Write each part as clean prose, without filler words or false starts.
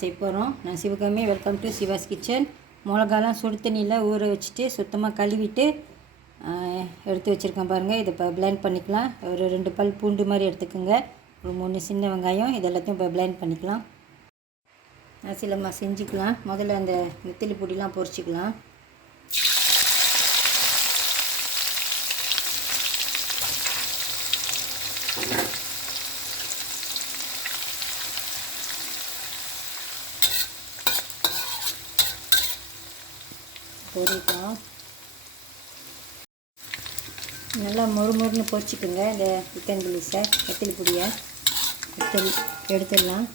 செய்ய போகிறோம். நான் Sivakami. Welcome to Siva's kitchen. மிளகாலாம் சுடு தண்ணியில் ஊற வச்சுட்டு சுத்தமாக கழுவிட்டு எடுத்து வச்சுருக்கேன் பாருங்கள். இதை இப்போ பிளெண்ட் பண்ணிக்கலாம். ஒரு 2 பல் பூண்டு மாதிரி எடுத்துக்கோங்க. ஒரு 3 சின்ன வெங்காயம். இது எல்லாத்தையும் இப்போ பிளெண்ட் பண்ணிக்கலாம். சிலமா செஞ்சுக்கலாம். முதல்ல அந்த நெத்திலி பொடிலாம் பொரிச்சிக்கலாம். பொரிக்கலாம். நல்லா மொறுன்னு பொரிச்சிக்குங்க. இந்த சிக்கன் பிளீஸை நெத்திலி பொடியை எடுத்துடலாம்.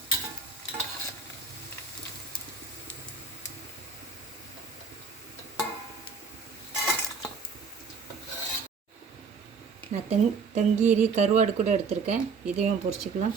நான் தங்கீரி கருவாடு கூட எடுத்திருக்கேன். இதையும் பொரிச்சிக்கலாம்.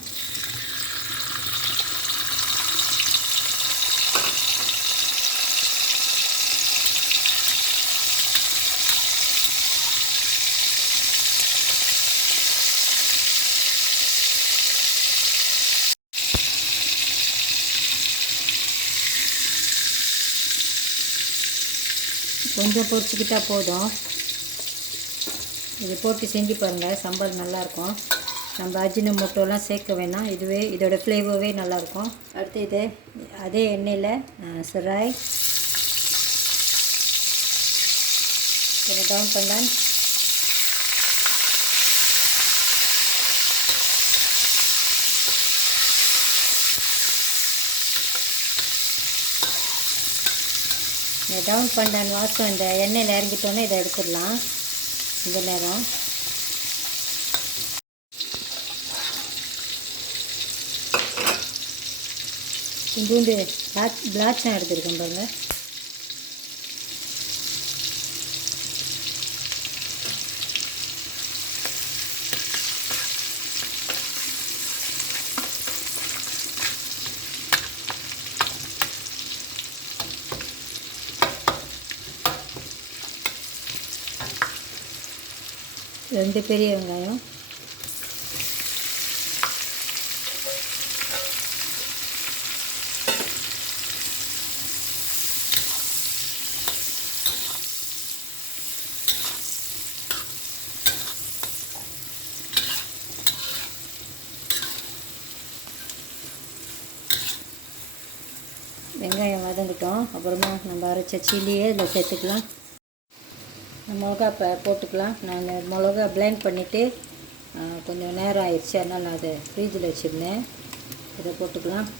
கொஞ்சம் பொரிச்சிக்கிட்டால் போதும். இது போட்டு செஞ்சு பாருங்கள். சாம்பார் நல்லாயிருக்கும். நம்ம அஜினோமோட்டோலாம் சேர்க்க வேணாம். இதுவே இதோட ஃப்ளேவரே நல்லாயிருக்கும். அடுத்து இது அதே எண்ணெயில் சிராய் கொஞ்சம் டவுன் பண்ணலாம். டவுன் பண்ணான் வாசம் இந்த எண்ணெயில் இறங்கிட்டோன்னே இதை எடுத்துடலாம். இந்த நேரம் இங்கூண்டு பிளாட்சம் எடுத்துருக்கேன் பாருங்கள். ரெண்டு பெரிய வெங்காயம், வெங்காயம் வதங்கிட்டோம். அப்புறமா நம்ம அரைச்ச சில்லியே இதில் சேர்த்துக்கலாம். மிளகா போட்டுக்கலாம். நான் மிளகா பிளெண்ட் பண்ணிவிட்டு கொஞ்சம் நேரம் ஆயிடுச்சு, அதனால் நான் அதை ஃப்ரிட்ஜில் வச்சுருந்தேன். இதை போட்டுக்கலாம்.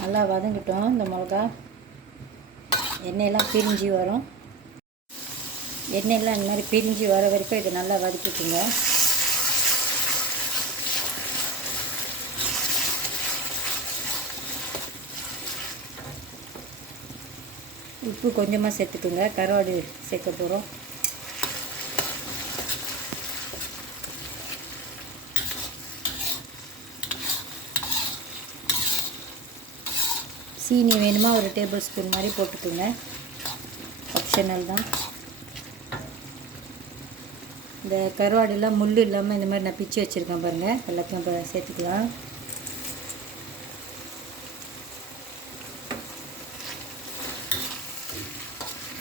நல்லா வதங்கிட்டோம். இந்த மிளகா எண்ணெயெல்லாம் பிரிஞ்சு வரும். எண்ணெயெல்லாம் இந்த மாதிரி பிரிஞ்சு வர வரைக்கும் இதை நல்லா வதக்கிட்டுங்க. உப்பு கொஞ்சமாக சேர்த்துக்குங்க. கருவாடு சேர்க்க போகிறோம். சீனி வேணுமா ஒரு டேபிள் ஸ்பூன் மாதிரி போட்டுக்கோங்க. ஆப்ஷனல் தான். இந்த கருவாடெல்லாம் முள் இல்லாமல் இந்த மாதிரி நான் பிச்சு வச்சுருக்கேன் பாருங்கள். எல்லாத்தையும் இப்போ சேர்த்துக்கலாம்.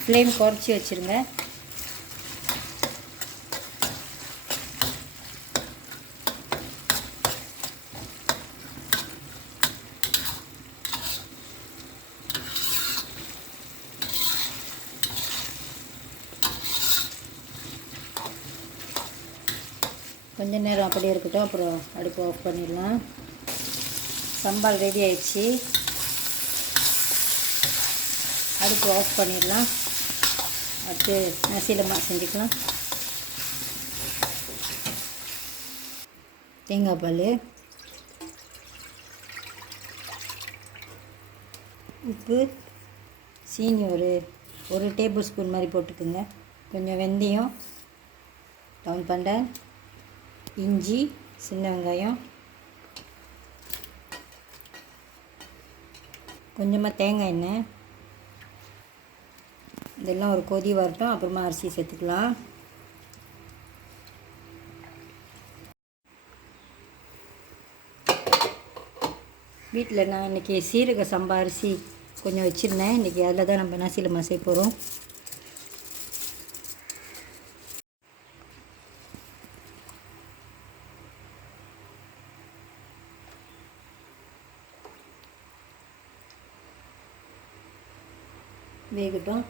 ஃப்ளேம் குறைச்சி வச்சுருங்க. கொஞ்ச நேரம் அப்படியே இருக்கட்டும். அப்புறம் அடுப்பு ஆஃப் பண்ணிடலாம். சம்பால் ரெடி ஆயிடுச்சு. அடுப்பு ஆஃப் பண்ணிடலாம். அடுத்து நசீலமாக செஞ்சுக்கலாம். தேங்காய் பால், உப்பு, சீனி ஒரு டேபிள் ஸ்பூன் மாதிரி போட்டுக்குங்க. கொஞ்சம் வெந்தயம், கவுண்ட் பண்ணுறேன். இஞ்சி, சின்ன வெங்காயம், கொஞ்சமாக தேங்காய் எண்ணெய். இதெல்லாம் ஒரு கொதி வரட்டும், அப்புறமா அரிசி சேர்த்துக்கலாம். வீட்டில் நான் இன்றைக்கி சீரக சம்பா அரிசி கொஞ்சம் வச்சுருந்தேன். இன்றைக்கி அதில் தான் நம்ம நசி லெமன் செய்ய போகிறோம். வேகட்டும்.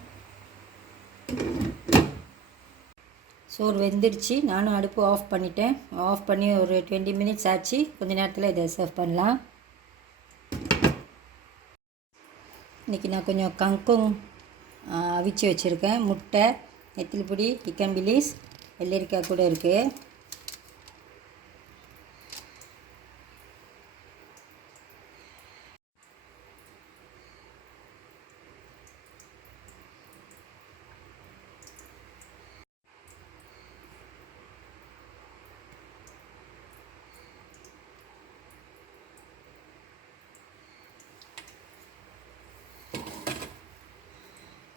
சோறு வெந்துடுச்சு. நானும் அடுப்பு ஆஃப் பண்ணிட்டேன். ஆஃப் பண்ணி ஒரு 20 மினிட்ஸ் ஆச்சு. கொஞ்சம் நேரத்தில் இதை சர்வ் பண்ணலாம். இன்றைக்கி நான் கொஞ்சம் கங்கும் அவிச்சு வச்சுருக்கேன். முட்டை, நெத்திலி பொடி, சிக்கன் பிலீஸ், வெள்ளரிக்காய் கூட இருக்குது.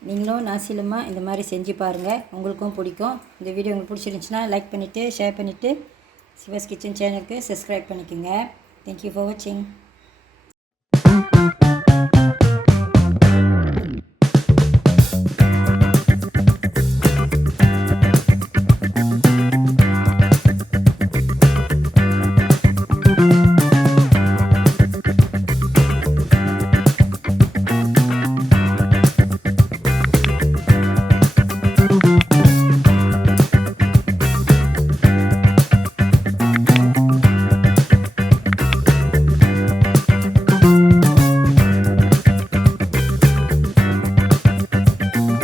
நீங்களும் நாசி லெமன் இந்த மாதிரி செஞ்சு பாருங்கள், உங்களுக்கும் பிடிக்கும். இந்த வீடியோ உங்களுக்கு பிடிச்சிருந்துச்சுன்னா லைக் பண்ணிவிட்டு ஷேர் பண்ணிவிட்டு சிவாஸ் கிச்சன் சேனலுக்கு சப்ஸ்கிரைப் பண்ணிக்கோங்க. தேங்க்யூ ஃபார் வாட்சிங்.